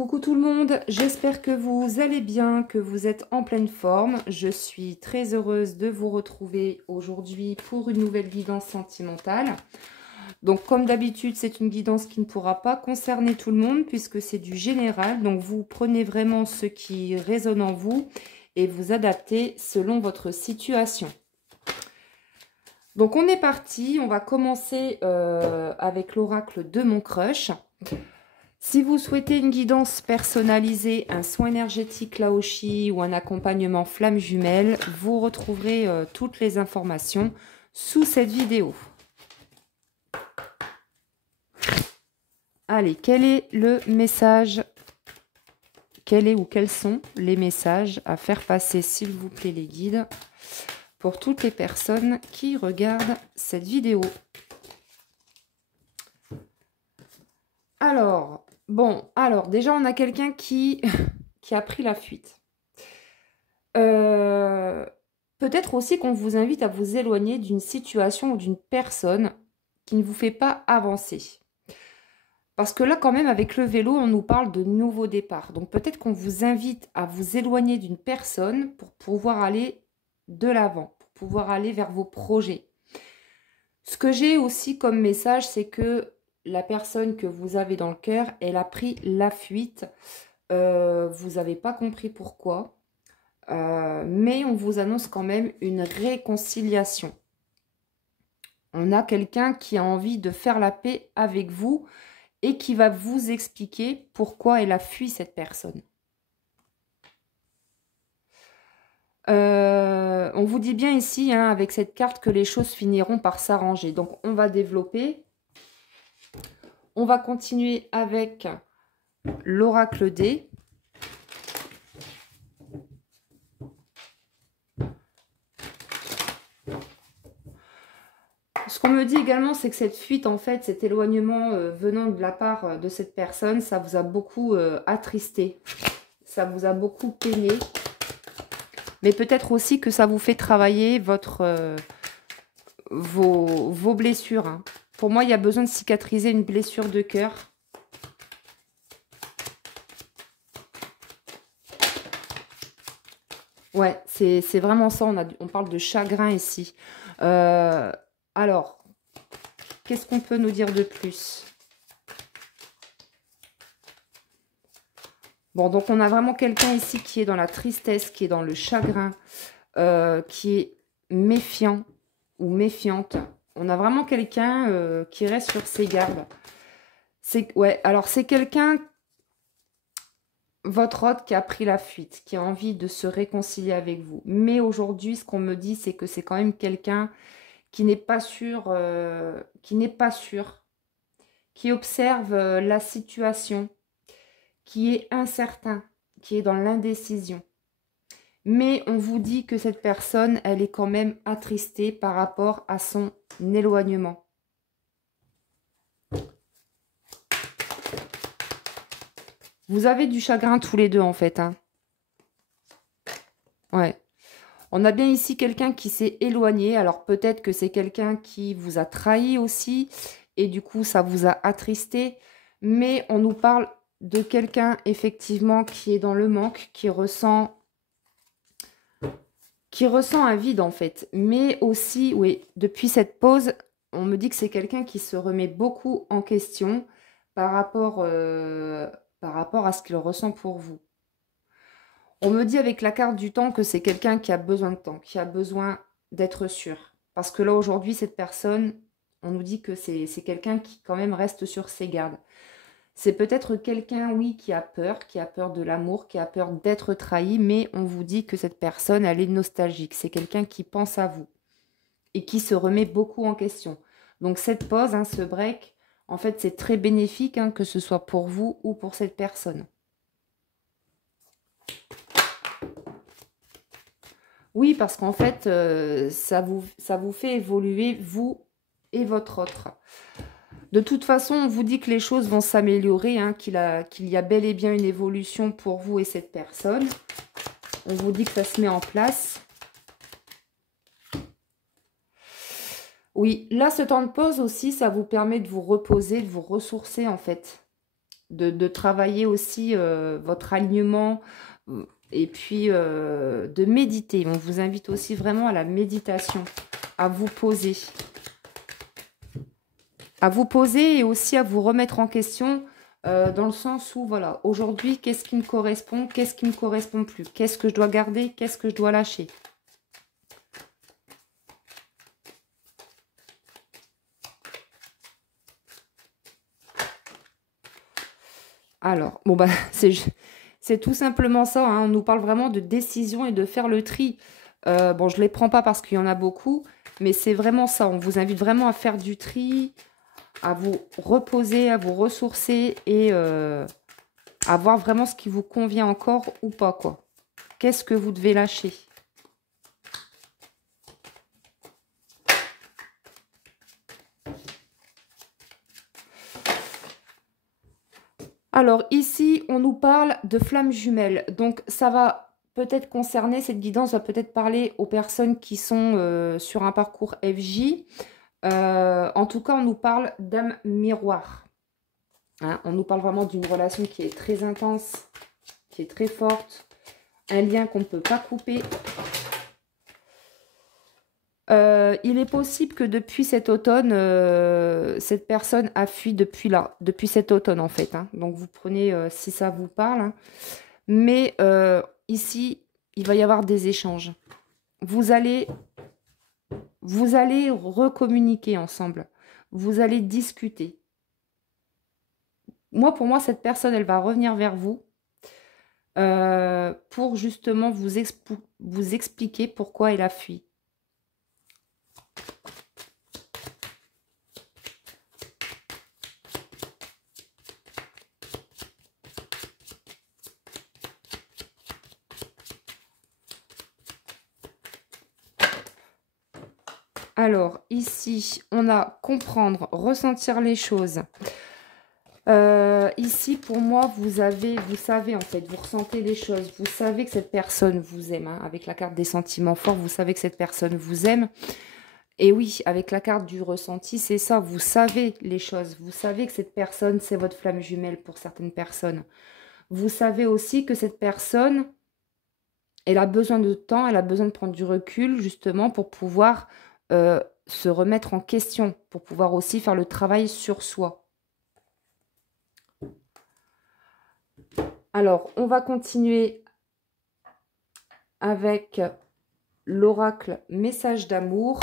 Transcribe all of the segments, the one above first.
Coucou tout le monde, j'espère que vous allez bien, que vous êtes en pleine forme. Je suis très heureuse de vous retrouver aujourd'hui pour une nouvelle guidance sentimentale. Donc comme d'habitude, c'est une guidance qui ne pourra pas concerner tout le monde puisque c'est du général. Donc vous prenez vraiment ce qui résonne en vous et vous adaptez selon votre situation. Donc on est parti, on va commencer avec l'oracle de mon crush. Si vous souhaitez une guidance personnalisée, un soin énergétique Laoshi ou un accompagnement flamme jumelle, vous retrouverez toutes les informations sous cette vidéo. Allez, quel est le message? Quel est ou quels sont les messages à faire passer, s'il vous plaît, les guides, pour toutes les personnes qui regardent cette vidéo? Alors, déjà, on a quelqu'un qui a pris la fuite. Peut-être aussi qu'on vous invite à vous éloigner d'une situation ou d'une personne qui ne vous fait pas avancer. Parce que là, quand même, avec le vélo, on nous parle de nouveaux départs. Donc, peut-être qu'on vous invite à vous éloigner d'une personne pour pouvoir aller de l'avant, pour pouvoir aller vers vos projets. Ce que j'ai aussi comme message, c'est que la personne que vous avez dans le cœur, elle a pris la fuite. Vous n'avez pas compris pourquoi. Mais on vous annonce quand même une réconciliation. On a quelqu'un qui a envie de faire la paix avec vous et qui va vous expliquer pourquoi elle a fui cette personne. On vous dit bien ici, hein, avec cette carte, que les choses finiront par s'arranger. Donc, on va développer. On va continuer avec l'oracle D. Ce qu'on me dit également, c'est que cette fuite, en fait, cet éloignement venant de la part de cette personne, ça vous a beaucoup attristé. Ça vous a beaucoup peiné. Mais peut-être aussi que ça vous fait travailler vos blessures. Hein. Pour moi, il y a besoin de cicatriser une blessure de cœur. Ouais, c'est vraiment ça. On parle de chagrin ici. Alors, qu'est-ce qu'on peut nous dire de plus? Bon, donc on a vraiment quelqu'un ici qui est dans la tristesse, qui est dans le chagrin, qui est méfiant ou méfiante. On a vraiment quelqu'un qui reste sur ses gardes. Ouais, alors c'est quelqu'un, votre hôte, qui a pris la fuite, qui a envie de se réconcilier avec vous. Mais aujourd'hui, ce qu'on me dit, c'est que c'est quand même quelqu'un qui n'est pas sûr, qui observe la situation, qui est incertain, qui est dans l'indécision. Mais on vous dit que cette personne, elle est quand même attristée par rapport à son éloignement. Vous avez du chagrin tous les deux en fait. Hein. Ouais. On a bien ici quelqu'un qui s'est éloigné. Alors peut-être que c'est quelqu'un qui vous a trahi aussi. Et du coup, ça vous a attristé. Mais on nous parle de quelqu'un effectivement qui est dans le manque, qui ressent un vide en fait. Mais aussi, oui, depuis cette pause, on me dit que c'est quelqu'un qui se remet beaucoup en question par rapport à ce qu'il ressent pour vous. On me dit avec la carte du temps que c'est quelqu'un qui a besoin de temps, qui a besoin d'être sûr. Parce que là, aujourd'hui, cette personne, on nous dit que c'est quelqu'un qui quand même reste sur ses gardes. C'est peut-être quelqu'un, oui, qui a peur de l'amour, qui a peur d'être trahi, mais on vous dit que cette personne, elle est nostalgique. C'est quelqu'un qui pense à vous et qui se remet beaucoup en question. Donc cette pause, hein, ce break, en fait, c'est très bénéfique, hein, que ce soit pour vous ou pour cette personne. Oui, parce qu'en fait, ça vous fait évoluer, vous et votre autre. De toute façon, on vous dit que les choses vont s'améliorer, hein, qu'il y a bel et bien une évolution pour vous et cette personne. On vous dit que ça se met en place. Oui, là, ce temps de pause aussi, ça vous permet de vous reposer, de vous ressourcer, en fait. de travailler aussi votre alignement et puis de méditer. On vous invite aussi vraiment à la méditation, à vous poser. À vous poser et aussi à vous remettre en question dans le sens où, voilà, aujourd'hui, qu'est-ce qui me correspond, qu'est-ce qui ne me correspond plus, qu'est-ce que je dois garder, qu'est-ce que je dois lâcher. Alors, bon, bah, c'est tout simplement ça, hein. On nous parle vraiment de décision et de faire le tri. Bon, je ne les prends pas parce qu'il y en a beaucoup, mais c'est vraiment ça. On vous invite vraiment à faire du tri, à vous reposer, à vous ressourcer et à voir vraiment ce qui vous convient encore ou pas, quoi. Qu'est-ce que vous devez lâcher? Alors ici, on nous parle de flammes jumelles. Donc ça va peut-être concerner, cette guidance va peut-être parler aux personnes qui sont sur un parcours FJ. En tout cas, on nous parle d'âme miroir. Hein, on nous parle vraiment d'une relation qui est très intense, qui est très forte. Un lien qu'on ne peut pas couper. Il est possible que depuis cet automne, cette personne a fui depuis cet automne en fait. Hein. Donc vous prenez si ça vous parle. Hein. Mais ici, il va y avoir des échanges. Vous allez recommuniquer ensemble. Vous allez discuter. Pour moi, cette personne, elle va revenir vers vous pour justement vous expliquer pourquoi elle a fui. Alors, ici, on a comprendre, ressentir les choses. Ici, pour moi, vous savez, en fait, vous ressentez les choses. Vous savez que cette personne vous aime. Hein. Avec la carte des sentiments forts, vous savez que cette personne vous aime. Et oui, avec la carte du ressenti, c'est ça. Vous savez les choses. Vous savez que cette personne, c'est votre flamme jumelle pour certaines personnes. Vous savez aussi que cette personne, elle a besoin de temps, elle a besoin de prendre du recul, justement, pour pouvoir se remettre en question, pour pouvoir aussi faire le travail sur soi. Alors, on va continuer avec l'oracle message d'amour.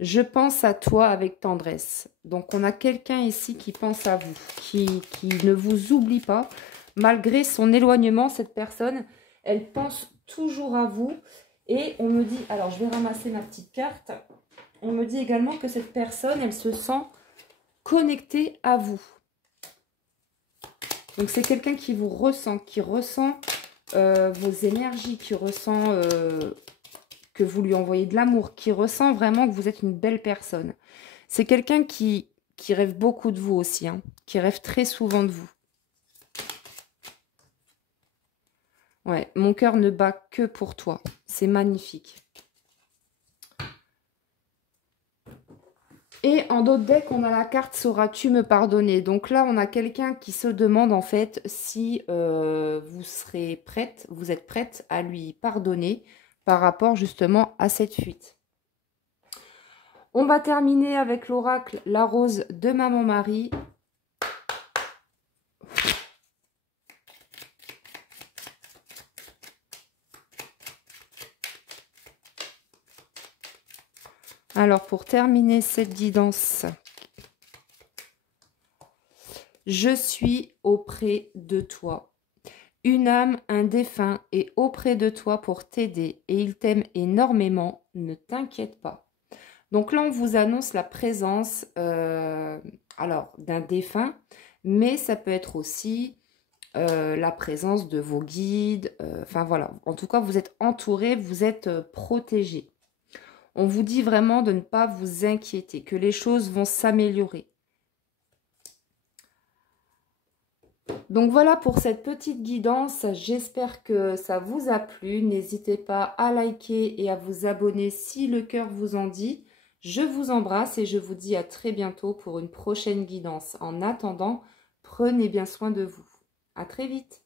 Je pense à toi avec tendresse. Donc, on a quelqu'un ici qui pense à vous, qui ne vous oublie pas. Malgré son éloignement, cette personne, elle pense toujours à vous. Et on me dit, alors je vais ramasser ma petite carte. On me dit également que cette personne, elle se sent connectée à vous. Donc, c'est quelqu'un qui vous ressent, qui ressent vos énergies, qui ressent... que vous lui envoyez de l'amour, qui ressent vraiment que vous êtes une belle personne. C'est quelqu'un qui rêve beaucoup de vous aussi, hein, qui rêve très souvent de vous. Ouais, mon cœur ne bat que pour toi. C'est magnifique. Et en d'autres decks, on a la carte Sauras-tu me pardonner. Donc là, on a quelqu'un qui se demande en fait si vous serez prête, vous êtes prête à lui pardonner par rapport justement à cette fuite. On va terminer avec l'oracle La Rose de Maman Marie. Alors, pour terminer cette guidance, je suis auprès de toi. Une âme, un défunt est auprès de toi pour t'aider et il t'aime énormément. Ne t'inquiète pas. Donc là, on vous annonce la présence alors d'un défunt, mais ça peut être aussi la présence de vos guides. Enfin voilà, en tout cas, vous êtes entouré, vous êtes protégé. On vous dit vraiment de ne pas vous inquiéter, que les choses vont s'améliorer. Donc voilà pour cette petite guidance, j'espère que ça vous a plu. N'hésitez pas à liker et à vous abonner si le cœur vous en dit. Je vous embrasse et je vous dis à très bientôt pour une prochaine guidance. En attendant, prenez bien soin de vous. À très vite.